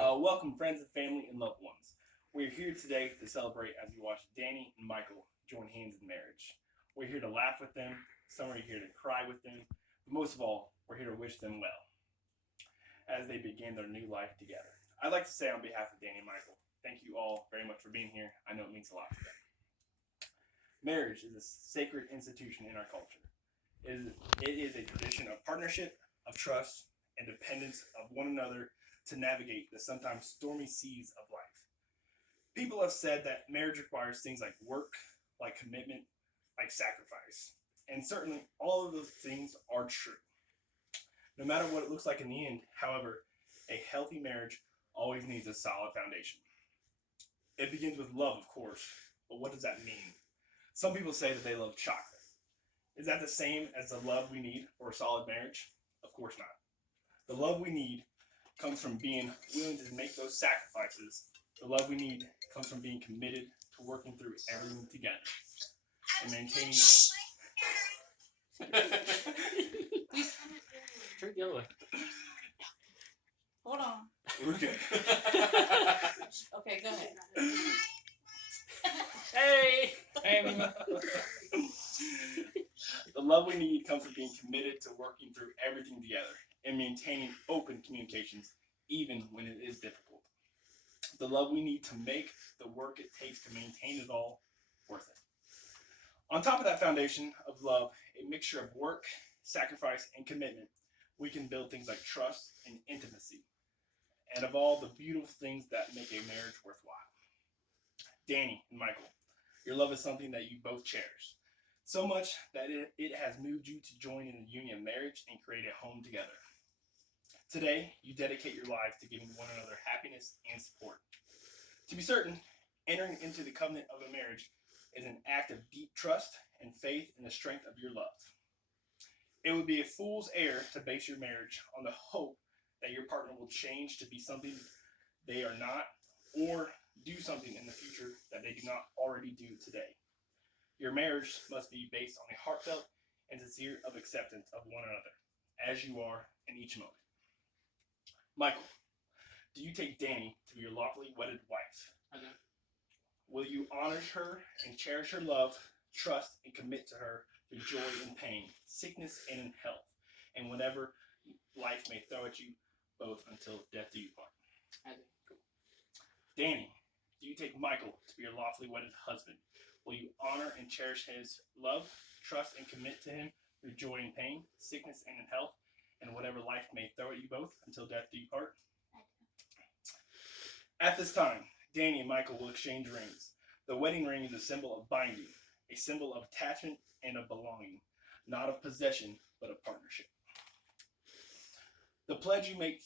Welcome, friends and family and loved ones. We're here today to celebrate as we watch Danny and Michael join hands in marriage. We're here to laugh with them, some are here to cry with them, but most of all, we're here to wish them well as they begin their new life together. I'd like to say on behalf of Danny and Michael, thank you all very much for being here. I know it means a lot to them. Marriage is a sacred institution in our culture. It is a tradition of partnership, of trust, and dependence of one another to navigate the sometimes stormy seas of life. People have said that marriage requires things like work, like commitment, like sacrifice. And certainly all of those things are true. No matter what it looks like in the end, however, a healthy marriage always needs a solid foundation. It begins with love, of course, but what does that mean? Some people say that they love chocolate. Is that the same as the love we need for a solid marriage? Of course not. The love we need comes from being willing to make those sacrifices. The love we need comes from being committed to working through everything together and maintaining. Drink the other way. Hold on. We're good. Okay, go ahead. Hey! Hey, Mima. The love we need comes from being committed to working through everything together and maintaining open communications even when it is difficult. The love we need to make the work it takes to maintain it all worth it. On top of that foundation of love, a mixture of work, sacrifice, and commitment, we can build things like trust and intimacy, and of all the beautiful things that make a marriage worthwhile. Danny and Michael, your love is something that you both cherish, so much that it has moved you to join in the union of marriage and create a home together. Today, you dedicate your lives to giving one another happiness and support. To be certain, entering into the covenant of a marriage is an act of deep trust and faith in the strength of your love. It would be a fool's error to base your marriage on the hope that your partner will change to be something they are not or do something in the future that they do not already do today. Your marriage must be based on a heartfelt and sincere of acceptance of one another, as you are in each moment. Michael, do you take Danny to be your lawfully wedded wife? I do. Will you honor her and cherish her love, trust, and commit to her through joy and pain, sickness and in health, and whatever life may throw at you both until death do you part? I do. Danny, do you take Michael to be your lawfully wedded husband? Will you honor and cherish his love, trust, and commit to him through joy and pain, sickness and in health, and whatever life may throw at you both until death do you part? At this time, Danny and Michael will exchange rings. The wedding ring is a symbol of binding, a symbol of attachment and of belonging, not of possession, but of partnership. The pledge you make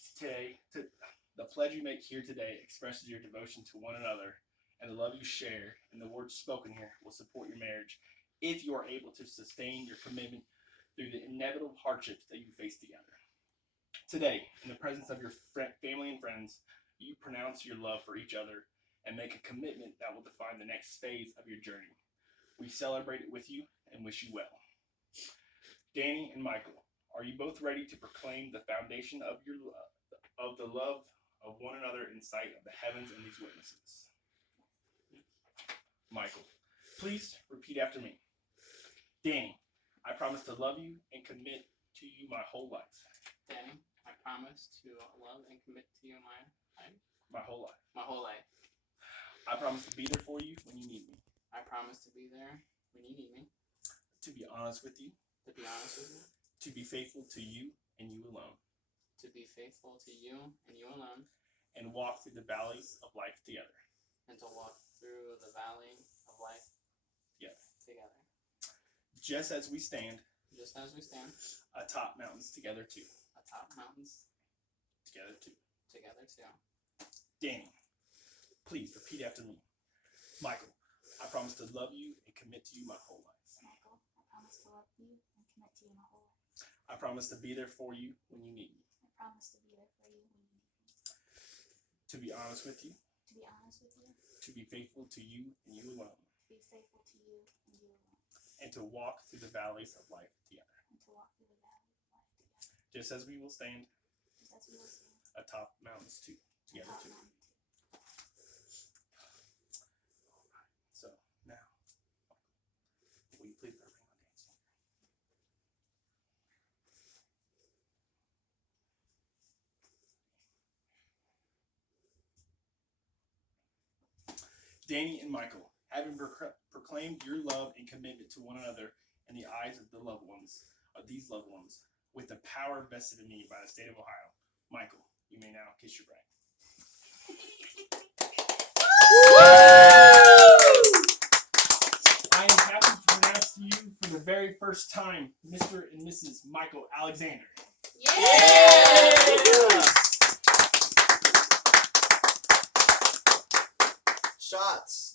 here today expresses your devotion to one another, and the love you share and the words spoken here will support your marriage if you are able to sustain your commitment through the inevitable hardships that you face together. Today, in the presence of your family and friends, you pronounce your love for each other and make a commitment that will define the next phase of your journey. We celebrate it with you and wish you well. Danny and Michael, are you both ready to proclaim the foundation of your of the love of one another in sight of the heavens and these witnesses? Michael, please repeat after me. Danny, I promise to love you and commit to you my whole life. Danny, I promise to love and commit to you my life. My whole life. My whole life. I promise to be there for you when you need me. I promise to be there when you need me. To be honest with you. To be honest with you. To be faithful to you and you alone. To be faithful to you and you alone. And walk through the valleys of life together. And to walk through the valley of life together. Just as we stand. Just as we stand. Atop mountains together too. Atop mountains. Together too. Together too. Danny, please repeat after me. Michael, I promise to love you and commit to you my whole life. Michael, I promise to love you and commit to you my whole life. I promise to be there for you when you need me. I promise to be there for you when you need me. To be honest with you. To be honest with you. To be faithful to you and you alone. To be faithful to you and you alone. And to walk through the valleys of life together. And to walk through the valley of life together. Just as we will stand. Just as we will stand. Atop mountains too. Yeah, Oh, me too. mine. So now, will you please put a ring on Dan's finger? Danny and Michael, having proclaimed your love and commitment to one another in the eyes of these loved ones, with the power vested in me by the state of Ohio, Michael, you may now kiss your bride. I am happy to pronounce to you for the very first time, Mr. and Mrs. Michael Alexander. Shots.